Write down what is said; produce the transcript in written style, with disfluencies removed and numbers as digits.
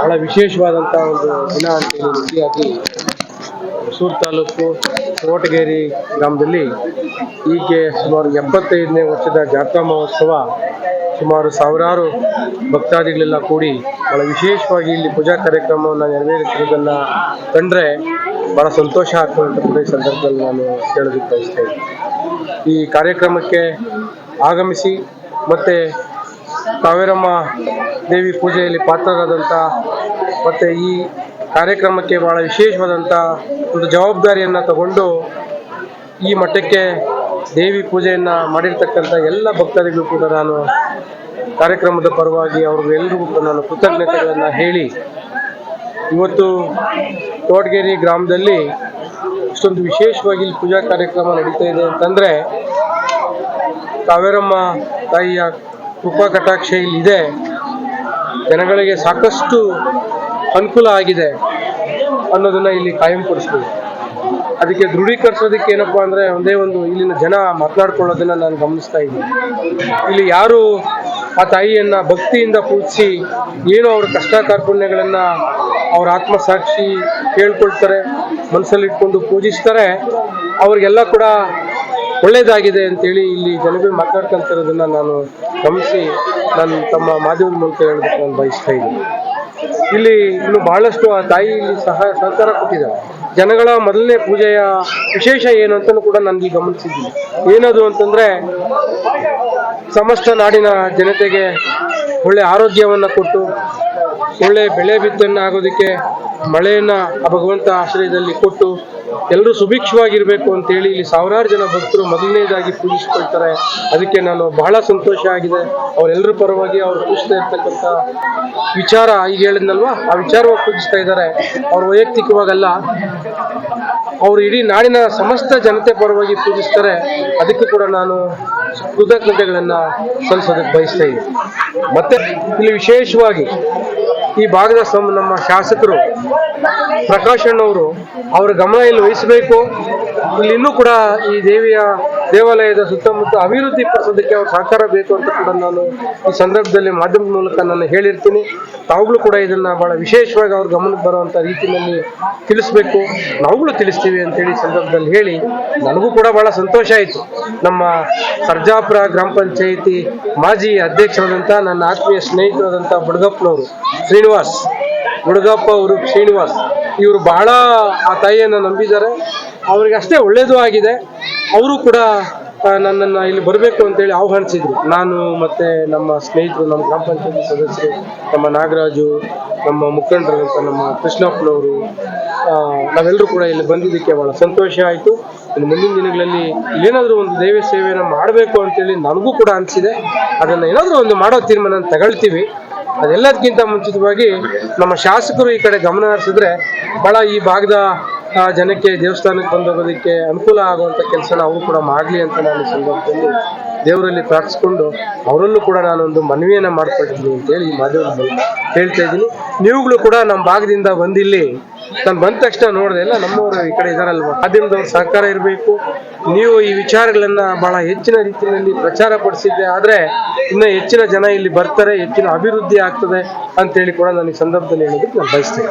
ಬಹಳ ವಿಶೇಷವಾದಂಥ ಒಂದು ದಿನ ಅಂತೇಳಿ ರೀತಿಯಾಗಿ ಹೊಸೂರು ತಾಲೂಕು ತೋಟಗೇರಿ ಗ್ರಾಮದಲ್ಲಿ ಹೀಗೆ ಸುಮಾರು 75ನೇ ವರ್ಷದ ಜಾತ್ರಾ ಮಹೋತ್ಸವ ಸುಮಾರು ಸಾವಿರಾರು ಭಕ್ತಾದಿಗಳೆಲ್ಲ ಕೂಡಿ ಬಹಳ ವಿಶೇಷವಾಗಿ ಇಲ್ಲಿ ಪೂಜಾ ಕಾರ್ಯಕ್ರಮವನ್ನು ನೆರವೇರಿಸಿರುವುದನ್ನು ಕಂಡ್ರೆ ಬಹಳ ಸಂತೋಷ ಆಗ್ತದೆ ಕೂಡ ಈ ಸಂದರ್ಭದಲ್ಲಿ ನಾನು ಹೇಳೋದಕ್ಕೆ ಬಯಸ್ತೇನೆ. ಈ ಕಾರ್ಯಕ್ರಮಕ್ಕೆ ಆಗಮಿಸಿ ಮತ್ತು ಕಾವೇರಮ್ಮ ದೇವಿ ಪೂಜೆಯಲ್ಲಿ ಪಾತ್ರರಾದಂಥ ಮತ್ತು ಈ ಕಾರ್ಯಕ್ರಮಕ್ಕೆ ಬಹಳ ವಿಶೇಷವಾದಂಥ ಒಂದು ಜವಾಬ್ದಾರಿಯನ್ನು ತಗೊಂಡು ಈ ಮಠಕ್ಕೆ ದೇವಿ ಪೂಜೆಯನ್ನು ಮಾಡಿರ್ತಕ್ಕಂಥ ಎಲ್ಲ ಭಕ್ತರಿಗೂ ಕೂಡ ನಾನು ಕಾರ್ಯಕ್ರಮದ ಪರವಾಗಿ ಅವ್ರಿಗೆಲ್ಲರಿಗೂ ಕೂಡ ನಾನು ಕೃತಜ್ಞತೆಗಳನ್ನು ಹೇಳಿ, ಇವತ್ತು ತೋಟಗೇರಿ ಗ್ರಾಮದಲ್ಲಿ ಇಷ್ಟೊಂದು ವಿಶೇಷವಾಗಿ ಇಲ್ಲಿ ಪೂಜಾ ಕಾರ್ಯಕ್ರಮ ನಡೀತಾ ಇದೆ ಅಂತಂದರೆ ಕಾವೇರಮ್ಮ ತಾಯಿಯ ಕೃಪಾ ಕಟಾಕ್ಷ ಇಲ್ಲಿದೆ. ಜನಗಳಿಗೆ ಸಾಕಷ್ಟು ಅನುಕೂಲ ಆಗಿದೆ ಅನ್ನೋದನ್ನು ಇಲ್ಲಿ ಕಾಯಂಪಡಿಸ್ತೀವಿ. ಅದಕ್ಕೆ ದೃಢೀಕರಿಸೋದಕ್ಕೆ ಏನಪ್ಪ ಅಂದರೆ ಒಂದೇ ಒಂದು ಇಲ್ಲಿನ ಜನ ಮಾತನಾಡ್ಕೊಳ್ಳೋದನ್ನು ನಾನು ಗಮನಿಸ್ತಾ ಇದ್ದೀನಿ. ಇಲ್ಲಿ ಯಾರು ಆ ತಾಯಿಯನ್ನು ಭಕ್ತಿಯಿಂದ ಪೂಜಿಸಿ ಏನು ಅವ್ರ ಕಷ್ಟ ಕಾರ್ಪಣ್ಯಗಳನ್ನು ಅವ್ರ ಆತ್ಮಸಾಕ್ಷಿ ಕೇಳ್ಕೊಳ್ತಾರೆ, ಮನಸ್ಸಲ್ಲಿಟ್ಕೊಂಡು ಪೂಜಿಸ್ತಾರೆ, ಅವ್ರಿಗೆಲ್ಲ ಕೂಡ ಒಳ್ಳೆಯದಾಗಿದೆ ಅಂತೇಳಿ ಇಲ್ಲಿ ಜನಗಳು ಮಾತನಾಡ್ಕೊಂತಿರೋದನ್ನು ನಾನು ಗಮನಿಸಿ ನಾನು ತಮ್ಮ ಮಾಧ್ಯಮದ ಮೂಲಕ ಹೇಳೋದಕ್ಕೆ ನಾನು ಬಯಸ್ತಾ ಇದ್ದೀನಿ. ಇಲ್ಲಿ ಇನ್ನು ಬಹಳಷ್ಟು ಆ ತಾಯಿ ಇಲ್ಲಿ ಸಹಕಾರ ಕೊಟ್ಟಿದ್ದಾರೆ. ಜನಗಳ ಮೊದಲನೇ ಪೂಜೆಯ ವಿಶೇಷ ಏನು ಅಂತಲೂ ಕೂಡ ನನಗೆ ಗಮನಿಸಿದ್ದೀನಿ. ಏನದು ಅಂತಂದರೆ ಸಮಸ್ತ ನಾಡಿನ ಜನತೆಗೆ ಒಳ್ಳೆ ಆರೋಗ್ಯವನ್ನು ಕೊಟ್ಟು ಒಳ್ಳೆ ಬೆಳೆ ಬಿತ್ತನೆ ಆಗೋದಕ್ಕೆ ಮಳೆಯನ್ನು ಆ ಭಗವಂತ ಆಶ್ರಯದಲ್ಲಿ ಕೊಟ್ಟು ಎಲ್ಲರೂ ಸುಭಿಕ್ಷವಾಗಿರಬೇಕು ಅಂತೇಳಿ ಇಲ್ಲಿ ಸಾವಿರಾರು ಜನ ಭಕ್ತರು ಮೊದಲನೇದಾಗಿ ಪೂಜಿಸ್ಕೊಳ್ತಾರೆ. ಅದಕ್ಕೆ ನಾನು ಬಹಳ ಸಂತೋಷ ಆಗಿದೆ. ಅವರೆಲ್ಲರ ಪರವಾಗಿ ಅವ್ರು ಪೂಜಿಸ್ತಾ ಇರ್ತಕ್ಕಂಥ ವಿಚಾರ ಈಗ ಹೇಳಿದ್ನಲ್ವಾ, ಆ ವಿಚಾರವಾಗಿ ಪೂಜಿಸ್ತಾ ಇದ್ದಾರೆ. ಅವ್ರು ವೈಯಕ್ತಿಕವಾಗಲ್ಲ, ಅವರು ಇಡೀ ನಾಡಿನ ಸಮಸ್ತ ಜನತೆ ಪರವಾಗಿ ಪೂಜಿಸ್ತಾರೆ. ಅದಕ್ಕೂ ಕೂಡ ನಾನು ಕೃತಜ್ಞತೆಗಳನ್ನು ಸಲ್ಲಿಸೋದಕ್ಕೆ ಬಯಸ್ತಾ ಇದ್ದೀನಿ. ಮತ್ತೆ ಇಲ್ಲಿ ವಿಶೇಷವಾಗಿ ಈ ಭಾಗದ ನಮ್ಮ ಶಾಸಕರು ಪ್ರಕಾಶ್ ಅಣ್ಣವರು ಅವರ ಗಮನ ಇಲ್ಲಿ ವಹಿಸಬೇಕು. ಇಲ್ಲಿ ಇನ್ನೂ ಕೂಡ ಈ ದೇವಾಲಯದ ಸುತ್ತಮುತ್ತ ಅಭಿವೃದ್ಧಿ ಪಡಿಸೋದಕ್ಕೆ ಅವ್ರ ಸಹಕಾರ ಬೇಕು ಅಂತ ಕೂಡ ನಾನು ಈ ಸಂದರ್ಭದಲ್ಲಿ ಮಾಧ್ಯಮದ ಮೂಲಕ ನಾನು ಹೇಳಿರ್ತೀನಿ. ತಾವುಗಳು ಕೂಡ ಇದನ್ನು ಬಹಳ ವಿಶೇಷವಾಗಿ ಅವ್ರ ಗಮನಕ್ಕೆ ಬರುವಂಥ ರೀತಿಯಲ್ಲಿ ತಿಳಿಸ್ಬೇಕು, ನಾವುಗಳು ತಿಳಿಸ್ತೀವಿ ಅಂತೇಳಿ ಸಂದರ್ಭದಲ್ಲಿ ಹೇಳಿ ನನಗೂ ಕೂಡ ಬಹಳ ಸಂತೋಷ ಆಯಿತು. ನಮ್ಮ ಸರ್ಜಾಪುರ ಗ್ರಾಮ ಪಂಚಾಯಿತಿ ಮಾಜಿ ಅಧ್ಯಕ್ಷರಾದಂಥ ನನ್ನ ಆತ್ಮೀಯ ಸ್ನೇಹಿತರಾದಂಥ ಬುಡಗಪ್ಪ ಅವರು ಶ್ರೀನಿವಾಸ್ ಇವರು ಬಹಳ ಆ ತಾಯಿಯನ್ನು ನಂಬಿದ್ದಾರೆ. ಅವರಿಗೆ ಅಷ್ಟೇ ಒಳ್ಳೆಯದು ಆಗಿದೆ. ಅವರು ಕೂಡ ನನ್ನನ್ನು ಇಲ್ಲಿ ಬರಬೇಕು ಅಂತೇಳಿ ಆಹ್ವಾನಿಸಿದ್ರು. ನಾನು ಮತ್ತು ನಮ್ಮ ಸ್ನೇಹಿತರು, ನಮ್ಮ ಗ್ರಾಮ ಪಂಚಾಯತಿ ಸದಸ್ಯರು, ನಮ್ಮ ನಾಗರಾಜು, ನಮ್ಮ ಮುಖಂಡರಂತ ನಮ್ಮ ಕೃಷ್ಣಪ್ಪನವರು, ನಾವೆಲ್ಲರೂ ಕೂಡ ಇಲ್ಲಿ ಬಂದಿದ್ದಕ್ಕೆ ಭಾಳ ಸಂತೋಷ ಆಯಿತು. ಇನ್ನು ಮುಂದಿನ ದಿನಗಳಲ್ಲಿ ಏನಾದರೂ ಒಂದು ದೇವ ಸೇವೆಯನ್ನು ಮಾಡಬೇಕು ಅಂತೇಳಿ ನನಗೂ ಕೂಡ ಅನಿಸಿದೆ. ಅದನ್ನು ಏನಾದರೂ ಒಂದು ಮಾಡೋ ತೀರ್ಮಾನ ತಗೊಳ್ತೀವಿ. ಅದೆಲ್ಲದಕ್ಕಿಂತ ಮುಂಚಿತವಾಗಿ ನಮ್ಮ ಶಾಸಕರು ಈ ಕಡೆ ಗಮನ ಹರಿಸಿದ್ರೆ ಭಾಳ ಈ ಭಾಗದ ಜನಕ್ಕೆ ದೇವಸ್ಥಾನಕ್ಕೆ ಬಂದೋಗೋದಕ್ಕೆ ಅನುಕೂಲ ಆಗುವಂಥ ಕೆಲಸನ ಅವರು ಕೂಡ ಮಾಡಲಿ ಅಂತ ನಾನು ಈ ಸಂದರ್ಭದಲ್ಲಿ ದೇವರಲ್ಲಿ ಪ್ರಾರ್ಥಿಸ್ಕೊಂಡು ಅವರಲ್ಲೂ ಕೂಡ ನಾನೊಂದು ಮನವಿಯನ್ನು ಮಾಡ್ಕೊಳ್ತೀನಿ ಅಂತೇಳಿ ಈ ಮಾಧ್ಯಮದಲ್ಲಿ ಹೇಳ್ತಾ ಇದ್ದೀನಿ. ನೀವುಗಳು ಕೂಡ ನಮ್ಮ ಭಾಗದಿಂದ ಬಂದಿಲ್ಲಿ ನಾನು ಬಂದ ತಕ್ಷಣ ನೋಡಿದೆ ಎಲ್ಲ ನಮ್ಮವರು ಈ ಕಡೆ ಇದ್ದಾರಲ್ವ, ಮಾಧ್ಯಮದವ್ರ ಸಹಕಾರ ಇರಬೇಕು. ನೀವು ಈ ವಿಚಾರಗಳನ್ನು ಬಹಳ ಹೆಚ್ಚಿನ ರೀತಿಯಲ್ಲಿ ಪ್ರಚಾರ ಪಡಿಸಿದ್ದೆ ಆದರೆ ಇನ್ನೂ ಹೆಚ್ಚಿನ ಜನ ಇಲ್ಲಿ ಬರ್ತಾರೆ, ಹೆಚ್ಚಿನ ಅಭಿವೃದ್ಧಿ ಆಗ್ತದೆ ಅಂತೇಳಿ ಕೂಡ ನಾನು ಈ ಸಂದರ್ಭದಲ್ಲಿ ಹೇಳೋದಕ್ಕೆ ನಾನು ಬಯಸ್ತೇನೆ.